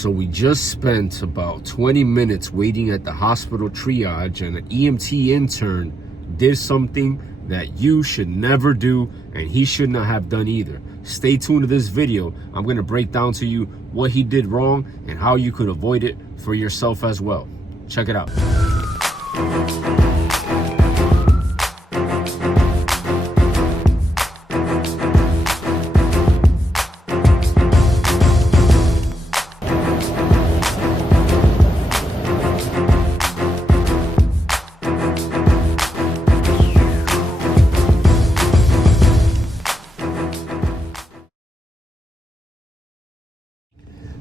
So we just spent about 20 minutes waiting at the hospital triage, and an EMT intern did something that you should never do, and he should not have done either. Stay tuned to this video. I'm going to break down to you what he did wrong and how you could avoid it for yourself as well. Check it out.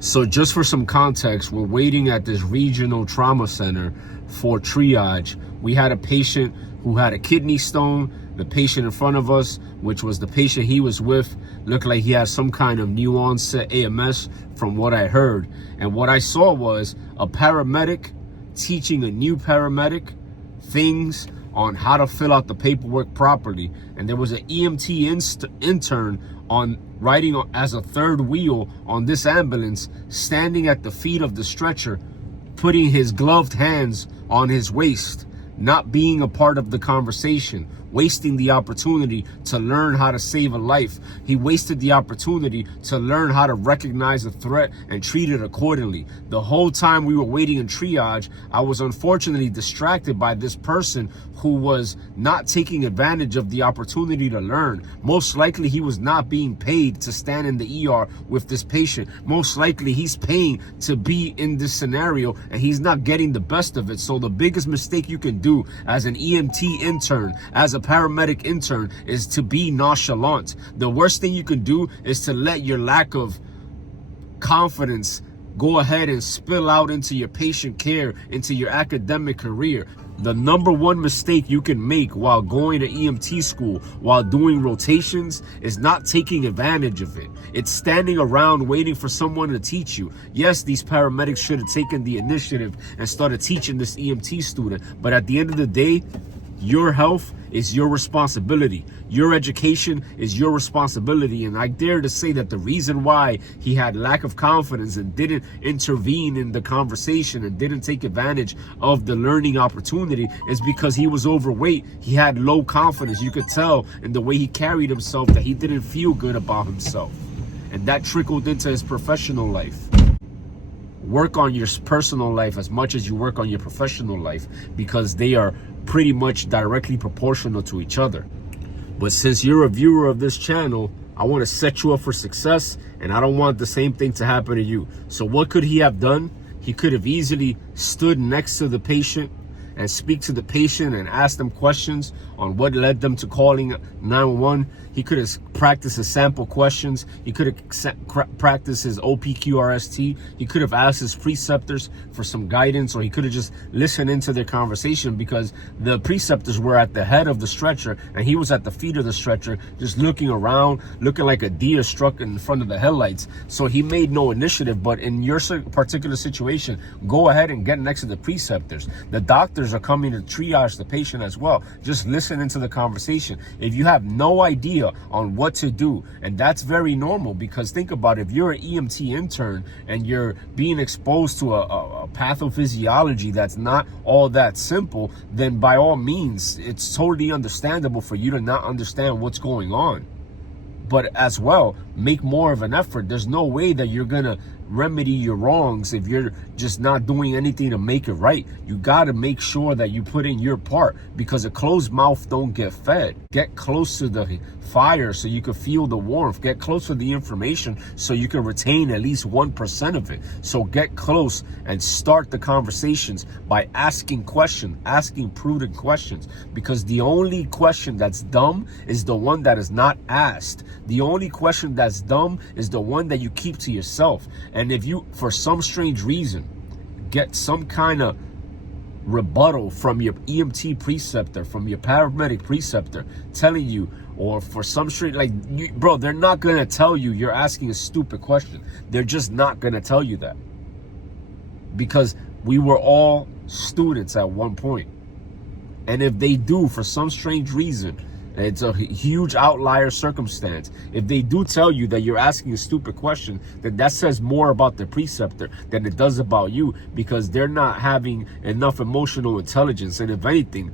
So just for some context, we're waiting at this regional trauma center for triage. We had a patient who had a kidney stone. The patient in front of us, which was the patient he was with, looked like he had some kind of new onset AMS from what I heard. And what I saw was a paramedic teaching a new paramedic things on how to fill out the paperwork properly. And there was an EMT intern on riding as a third wheel on this ambulance, standing at the feet of the stretcher, putting his gloved hands on his waist, not being a part of the conversation, wasting the opportunity to learn how to save a life. He wasted the opportunity to learn how to recognize a threat and treat it accordingly. The whole time we were waiting in triage, I was unfortunately distracted by this person who was not taking advantage of the opportunity to learn. Most likely he was not being paid to stand in the ER with this patient. Most likely he's paying to be in this scenario and he's not getting the best of it. So the biggest mistake you can do as an EMT intern, as a paramedic intern, is to be nonchalant. The worst thing you can do is to let your lack of confidence go ahead and spill out into your patient care, into your academic career. The number one mistake you can make while going to EMT school, while doing rotations, is not taking advantage of it. It's standing around waiting for someone to teach you. Yes, these paramedics should have taken the initiative and started teaching this EMT student, but at the end of the day, your health is your responsibility. Your education is your responsibility. And I dare to say that the reason why he had lack of confidence and didn't intervene in the conversation and didn't take advantage of the learning opportunity is because he was overweight. He had low confidence. You could tell in the way he carried himself that he didn't feel good about himself. And that trickled into his professional life. Work on your personal life as much as you work on your professional life, because they are pretty much directly proportional to each other. But since you're a viewer of this channel, I want to set you up for success, and I don't want the same thing to happen to you. So what could he have done? He could have easily stood next to the patient and speak to the patient and ask them questions on what led them to calling 911. He could have practiced his sample questions. He could have practiced his OPQRST. He could have asked his preceptors for some guidance, or he could have just listened into their conversation, because the preceptors were at the head of the stretcher and he was at the feet of the stretcher, just looking around, looking like a deer struck in front of the headlights. So he made no initiative. But in your particular situation, go ahead and get next to the preceptors. The doctors are coming to triage the patient as well. Just listen into the conversation. If you have no idea on what to do, and that's very normal, because think about it, if you're an EMT intern and you're being exposed to a pathophysiology that's not all that simple, then by all means, it's totally understandable for you to not understand what's going on. But as well, make more of an effort. There's no way that you're gonna remedy your wrongs if you're just not doing anything to make it right. You got to make sure that you put in your part, because a closed mouth don't get fed. Get close to the fire so you can feel the warmth. Get close to the information so you can retain at least 1% of it. So get close and start the conversations by asking questions, asking prudent questions, because the only question that's dumb is the one that is not asked. The only question that's dumb is the one that you keep to yourself. And if you, for some strange reason, get some kind of rebuttal from your EMT preceptor, from your paramedic preceptor telling you, or for some strange, like, bro, they're not going to tell you you're asking a stupid question. They're just not going to tell you that, because we were all students at one point. And if they do, for some strange reason, And it's a huge outlier circumstance. If they do tell you that you're asking a stupid question, then that says more about the preceptor than it does about you, because they're not having enough emotional intelligence. And if anything,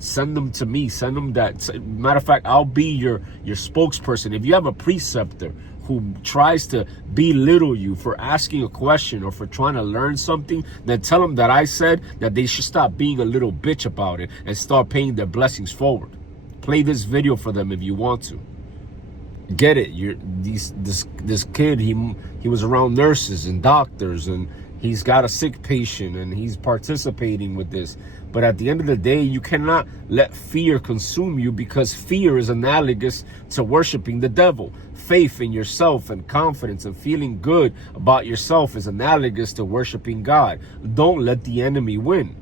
send them to me. Send them that. Matter of fact, I'll be your spokesperson. If you have a preceptor who tries to belittle you for asking a question or for trying to learn something, then tell them that I said that they should stop being a little bitch about it and start paying their blessings forward. Play this video for them if you want to. Get it? This kid, he was around nurses and doctors, and he's got a sick patient and he's participating with this. But at the end of the day, you cannot let fear consume you, because fear is analogous to worshiping the devil. Faith in yourself and confidence and feeling good about yourself is analogous to worshiping God. Don't let the enemy win.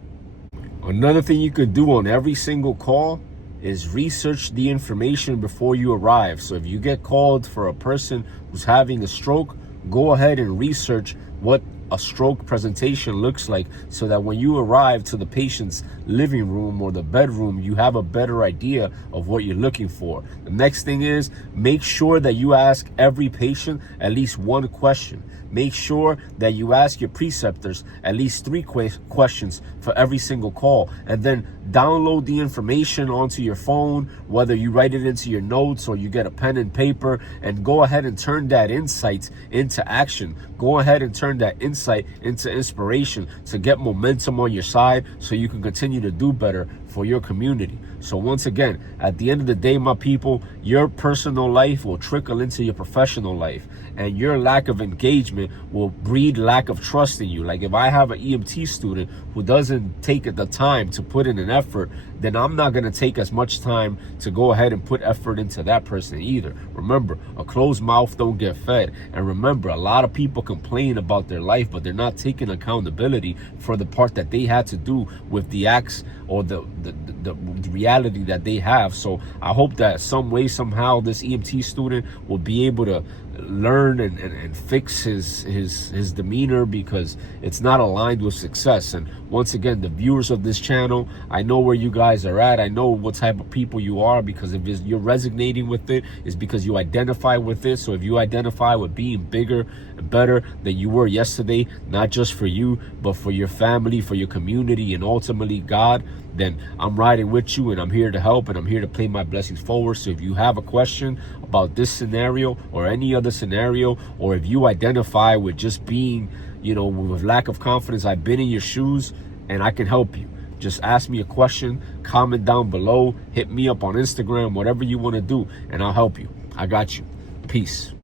Another thing you could do on every single call is research the information before you arrive. So if you get called for a person who's having a stroke, go ahead and research what a stroke presentation looks like, so that when you arrive to the patient's living room or the bedroom, you have a better idea of what you're looking for. The next thing is, make sure that you ask every patient at least one question. Make sure that you ask your preceptors at least 3 questions for every single call, and then download the information onto your phone, whether you write it into your notes or you get a pen and paper, and go ahead and turn that insight into action. Go ahead and turn that insight into inspiration to get momentum on your side, so you can continue to do better for your community. So once again, at the end of the day, my people, your personal life will trickle into your professional life, and your lack of engagement will breed lack of trust in you. Like if I have an EMT student who doesn't take the time to put in an effort, then I'm not going to take as much time to go ahead and put effort into that person either. Remember, a closed mouth don't get fed. And remember, a lot of people complain about their life, but they're not taking accountability for the part that they had to do with the acts or the reality that they have. So I hope that some way, somehow, this EMT student will be able to learn and fix his demeanor, because it's not aligned with success. And once again, the viewers of this channel, I know where you guys are at. I know what type of people you are, because if you're resonating with it, it's because you identify with it. So if you identify with being bigger and better than you were yesterday, not just for you, but for your family, for your community, and ultimately God, then I'm riding with you, and I'm here to help, and I'm here to pay my blessings forward. So if you have a question about this scenario or any other scenario, or if you identify with just being, with lack of confidence, I've been in your shoes and I can help you. Just ask me a question, comment down below, hit me up on Instagram, whatever you want to do, and I'll help you. I got you. Peace.